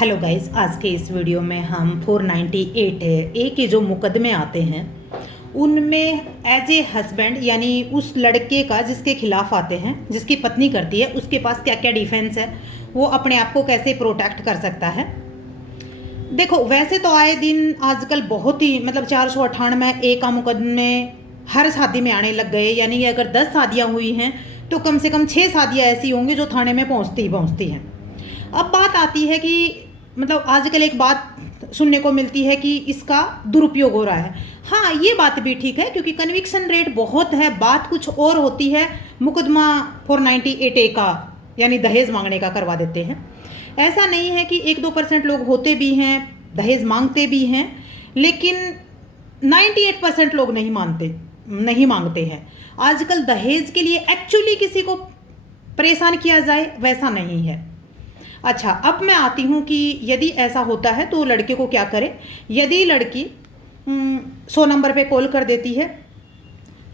Hello guys, आज के इस वीडियो में हम 498 ए के जो मुकदमे आते हैं उनमें एज ए हस्बैंड यानी उस लड़के का जिसके खिलाफ आते हैं, जिसकी पत्नी करती है, उसके पास क्या क्या डिफेंस है, वो अपने आप को कैसे प्रोटेक्ट कर सकता है। देखो, वैसे तो आए दिन आजकल बहुत ही 498 ए का मुकदमे हर शादी में आने लग गए। यानी कि अगर 10 शादियाँ हुई हैं तो कम से कम 6 शादियाँ ऐसी होंगी जो थाने में पहुँचती ही पहुँचती हैं। अब बात आती है कि आजकल एक बात सुनने को मिलती है कि इसका दुरुपयोग हो रहा है। हाँ, ये बात भी ठीक है क्योंकि कन्विक्शन रेट बहुत है, बात कुछ और होती है। मुकदमा 498 ए का यानी दहेज मांगने का करवा देते हैं। ऐसा नहीं है कि 1-2% लोग होते भी हैं, दहेज मांगते भी हैं, लेकिन 98% लोग नहीं मांगते हैं। आजकल दहेज के लिए एक्चुअली किसी को परेशान किया जाए वैसा नहीं है। अच्छा, अब मैं आती हूँ कि यदि ऐसा होता है तो लड़के को क्या करें। यदि लड़की 100 नंबर पे कॉल कर देती है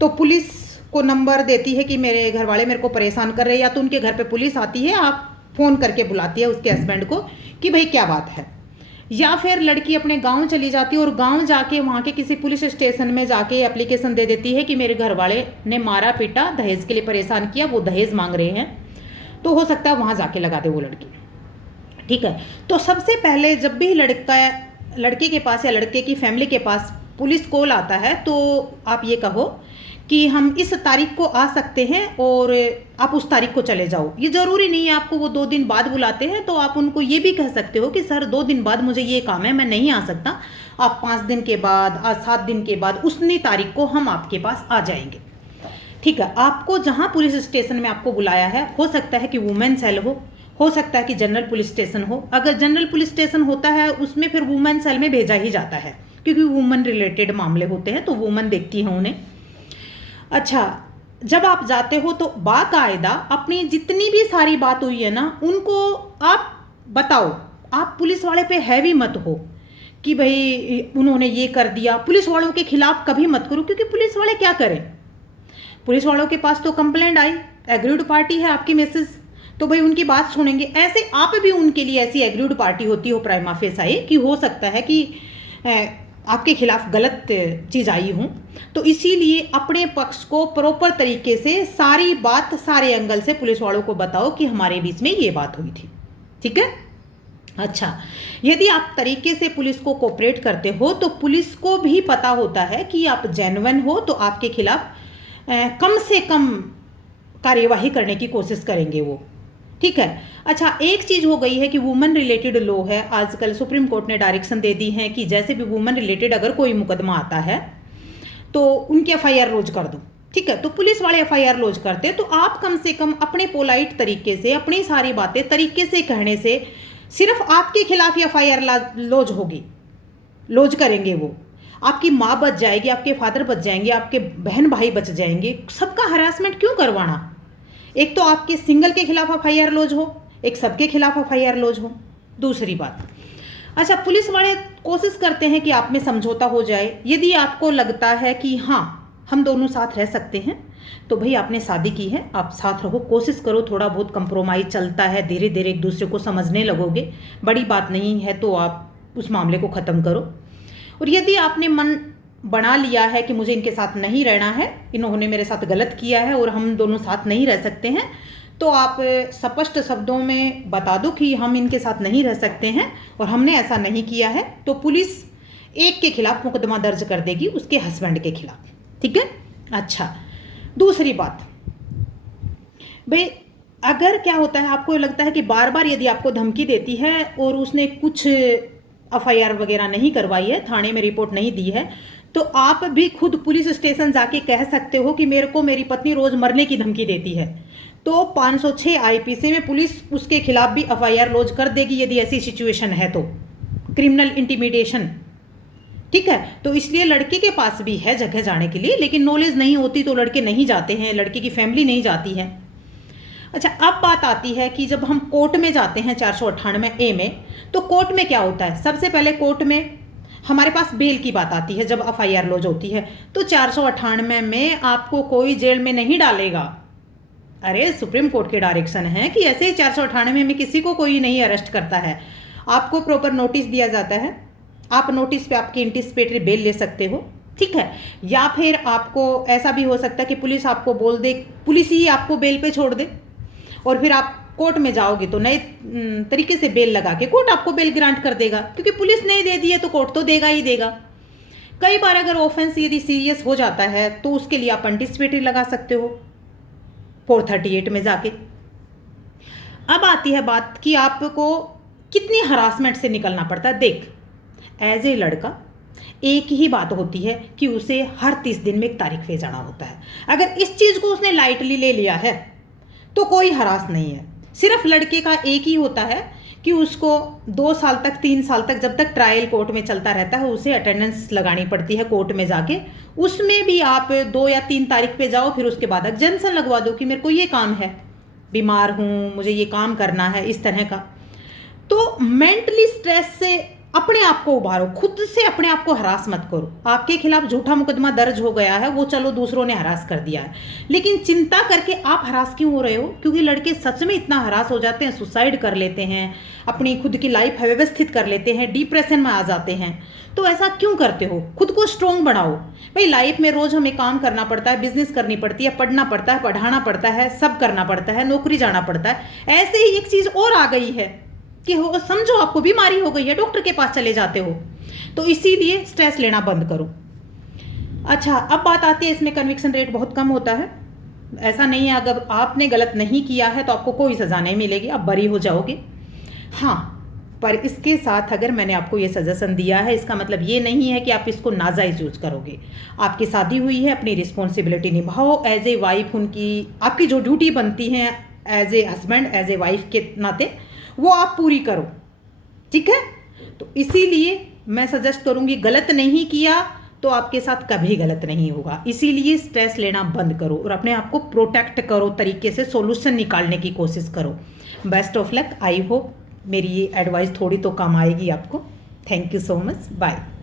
तो पुलिस को नंबर देती है कि मेरे घर वाले मेरे को परेशान कर रहे हैं, या तो उनके घर पे पुलिस आती है, आप फ़ोन करके बुलाती है उसके हस्बैंड को कि भाई क्या बात है, या फिर लड़की अपने गांव चली जाती है और गांव जाके वहाँ के किसी पुलिस स्टेशन में जाके एप्लीकेशन दे देती है कि मेरे घर वाले ने मारा पीटा, दहेज के लिए परेशान किया, वो दहेज मांग रहे हैं। तो हो सकता है वहाँ जाके लगा दे वो लड़की। ठीक है, तो सबसे पहले जब भी लड़के के पास या लड़के की फैमिली के पास पुलिस कॉल आता है तो आप ये कहो कि हम इस तारीख को आ सकते हैं और आप उस तारीख को चले जाओ। ये ज़रूरी नहीं है आपको वो 2 दिन बाद बुलाते हैं, तो आप उनको ये भी कह सकते हो कि सर 2 दिन बाद मुझे ये काम है, मैं नहीं आ सकता, आप 5 दिन के बाद, आज 7 दिन के बाद, उतनी तारीख को हम आपके पास आ जाएंगे। ठीक है, आपको जहाँ पुलिस स्टेशन में आपको बुलाया है, हो सकता है कि वुमेन सेल हो सकता है कि जनरल पुलिस स्टेशन हो। अगर जनरल पुलिस स्टेशन होता है उसमें फिर वुमेन सेल में भेजा ही जाता है क्योंकि वुमेन रिलेटेड मामले होते हैं तो वुमेन देखती हैं उन्हें। अच्छा, जब आप जाते हो तो बाकायदा अपनी जितनी भी सारी बात हुई है ना उनको आप बताओ। आप पुलिस वाले पे हैवी मत हो कि भाई उन्होंने ये कर दिया। पुलिस वालों के खिलाफ कभी मत करो क्योंकि पुलिस वाले क्या करें, पुलिस वालों के पास तो कंप्लेंट आई, एग्रीड पार्टी है आपकी मिसेज, तो भाई उनकी बात सुनेंगे। ऐसे आप भी उनके लिए ऐसी एग्रीड पार्टी होती हो प्राइमा फेसाई कि हो सकता है कि आपके खिलाफ गलत चीज़ आई हो, तो इसीलिए अपने पक्ष को प्रॉपर तरीके से सारी बात सारे एंगल से पुलिस वालों को बताओ कि हमारे बीच में ये बात हुई थी। ठीक है। अच्छा, यदि आप तरीके से पुलिस को कोऑपरेट करते हो तो पुलिस को भी पता होता है कि आप जेन्युइन हो, तो आपके खिलाफ कम से कम कार्यवाही करने की कोशिश करेंगे वो। ठीक है। अच्छा, एक चीज़ हो गई है कि वुमेन रिलेटेड लॉ है, आजकल सुप्रीम कोर्ट ने डायरेक्शन दे दी है कि जैसे भी वुमेन रिलेटेड अगर कोई मुकदमा आता है तो उनकी एफआईआर लॉन्च कर दो। ठीक है, तो पुलिस वाले एफआईआर लॉन्च करते हैं तो आप कम से कम अपने पोलाइट तरीके से अपनी सारी बातें तरीके से कहने से सिर्फ आपके खिलाफ एफआईआर लॉन्च करेंगे वो। आपकी माँ बच जाएगी, आपके फादर बच जाएंगे, आपके बहन भाई बच जाएंगे। सबका हरासमेंट क्यों करवाना। एक तो आपके सिंगल के खिलाफ एफआईआर लॉन्च हो, एक सबके खिलाफ एफआईआर लॉन्च हो। दूसरी बात, अच्छा, पुलिस वाले कोशिश करते हैं कि आप में समझौता हो जाए। यदि आपको लगता है कि हाँ हम दोनों साथ रह सकते हैं तो भाई आपने शादी की है, आप साथ रहो, कोशिश करो, थोड़ा बहुत कंप्रोमाइज़ चलता है, धीरे धीरे एक दूसरे को समझने लगोगे, बड़ी बात नहीं है तो आप उस मामले को ख़त्म करो। और यदि आपने मन बना लिया है कि मुझे इनके साथ नहीं रहना है, इन्होंने मेरे साथ गलत किया है और हम दोनों साथ नहीं रह सकते हैं, तो आप स्पष्ट शब्दों में बता दो कि हम इनके साथ नहीं रह सकते हैं और हमने ऐसा नहीं किया है, तो पुलिस एक के खिलाफ मुकदमा दर्ज कर देगी, उसके हस्बैंड के खिलाफ। ठीक है। अच्छा, दूसरी बात, भाई अगर क्या होता है, आपको लगता है कि बार बार यदि आपको धमकी देती है और उसने कुछ एफआईआर वगैरह नहीं करवाई है, थाने में रिपोर्ट नहीं दी है, तो आप भी खुद पुलिस स्टेशन जाके कह सकते हो कि मेरे को मेरी पत्नी रोज मरने की धमकी देती है, तो 506 आईपीसी में पुलिस उसके खिलाफ भी एफआईआर लॉन्च कर देगी यदि ऐसी सिचुएशन है तो, क्रिमिनल इंटिमिडेशन। ठीक है, तो इसलिए लड़के के पास भी है जगह जाने के लिए, लेकिन नॉलेज नहीं होती तो लड़के नहीं जाते हैं, लड़के की फैमिली नहीं जाती है। अच्छा, अब बात आती है कि जब हम कोर्ट में जाते हैं 498 ए में, तो कोर्ट में क्या होता है, सबसे पहले कोर्ट में हमारे पास बेल की बात आती है। जब एफआईआर लॉन्च होती है तो 498 में आपको कोई जेल में नहीं डालेगा। अरे, सुप्रीम कोर्ट के डायरेक्शन है कि ऐसे ही 498 में किसी को कोई नहीं अरेस्ट करता है। आपको प्रॉपर नोटिस दिया जाता है, आप नोटिस पे आपकी एंटीसिपेटरी बेल ले सकते हो, ठीक है। या फिर आपको ऐसा भी हो सकता है कि पुलिस आपको बोल दे, पुलिस ही आपको बेल पे छोड़ दे और फिर आप कोर्ट में जाओगे तो नए तरीके से बेल लगा के कोर्ट आपको बेल ग्रांट कर देगा, क्योंकि पुलिस नहीं दे दी है तो कोर्ट तो देगा ही देगा। कई बार अगर ऑफेंस यदि सीरियस हो जाता है तो उसके लिए आप एंटीसिपेटरी लगा सकते हो 438 में जाके। अब आती है बात कि आपको कितनी हरासमेंट से निकलना पड़ता है। देख, एज ए लड़का एक ही बात होती है कि उसे हर 30 दिन में एक तारीख पे जाना होता है। अगर इस चीज़ को उसने लाइटली ले लिया है तो कोई हरास नहीं है। सिर्फ लड़के का एक ही होता है कि उसको 2 साल तक 3 साल तक जब तक ट्रायल कोर्ट में चलता रहता है उसे अटेंडेंस लगानी पड़ती है कोर्ट में जाके। उसमें भी आप 2 या 3 तारीख पे जाओ, फिर उसके बाद एग्जाम्शन लगवा दो कि मेरे को ये काम है, बीमार हूँ, मुझे ये काम करना है, इस तरह का। तो मेंटली स्ट्रेस से अपने आप को उभारो, खुद से अपने आप को हरास मत करो। आपके खिलाफ झूठा मुकदमा दर्ज हो गया है, वो चलो दूसरों ने हरास कर दिया है, लेकिन चिंता करके आप हरास क्यों हो रहे हो? क्योंकि लड़के सच में इतना हरास हो जाते हैं, सुसाइड कर लेते हैं, अपनी खुद की लाइफ व्यवस्थित कर लेते हैं, डिप्रेशन में आ जाते हैं। तो ऐसा क्यों करते हो? खुद को स्ट्रोंग बनाओ भाई। लाइफ में रोज हमें काम करना पड़ता है, बिजनेस करनी पड़ती है, पढ़ना पड़ता है, पढ़ाना पड़ता है, सब करना पड़ता है, नौकरी जाना पड़ता है। ऐसे ही एक चीज़ और आ गई है कि हो समझो आपको बीमारी हो गई है, डॉक्टर के पास चले जाते हो, तो इसीलिए स्ट्रेस लेना बंद करो। अच्छा, अब बात आती है, इसमें कन्विक्शन रेट बहुत कम होता है। ऐसा नहीं है अगर आपने गलत नहीं किया है तो आपको कोई सज़ा नहीं मिलेगी, आप बरी हो जाओगे। हाँ, पर इसके साथ अगर मैंने आपको ये सजेशन दिया है इसका मतलब ये नहीं है कि आप इसको नाजायज़ यूज करोगे। आपकी शादी हुई है, अपनी रिस्पॉन्सिबिलिटी निभाओ एज ए वाइफ। उनकी आपकी जो ड्यूटी बनती है as a husband, as a wife के नाते, वो आप पूरी करो, ठीक है। तो इसीलिए मैं सजेस्ट करूंगी, गलत नहीं किया तो आपके साथ कभी गलत नहीं होगा। इसीलिए स्ट्रेस लेना बंद करो और अपने आप को प्रोटेक्ट करो, तरीके से सॉल्यूशन निकालने की कोशिश करो। Best of luck. I hope मेरी ये एडवाइस थोड़ी तो काम आएगी आपको। Thank you so much. Bye.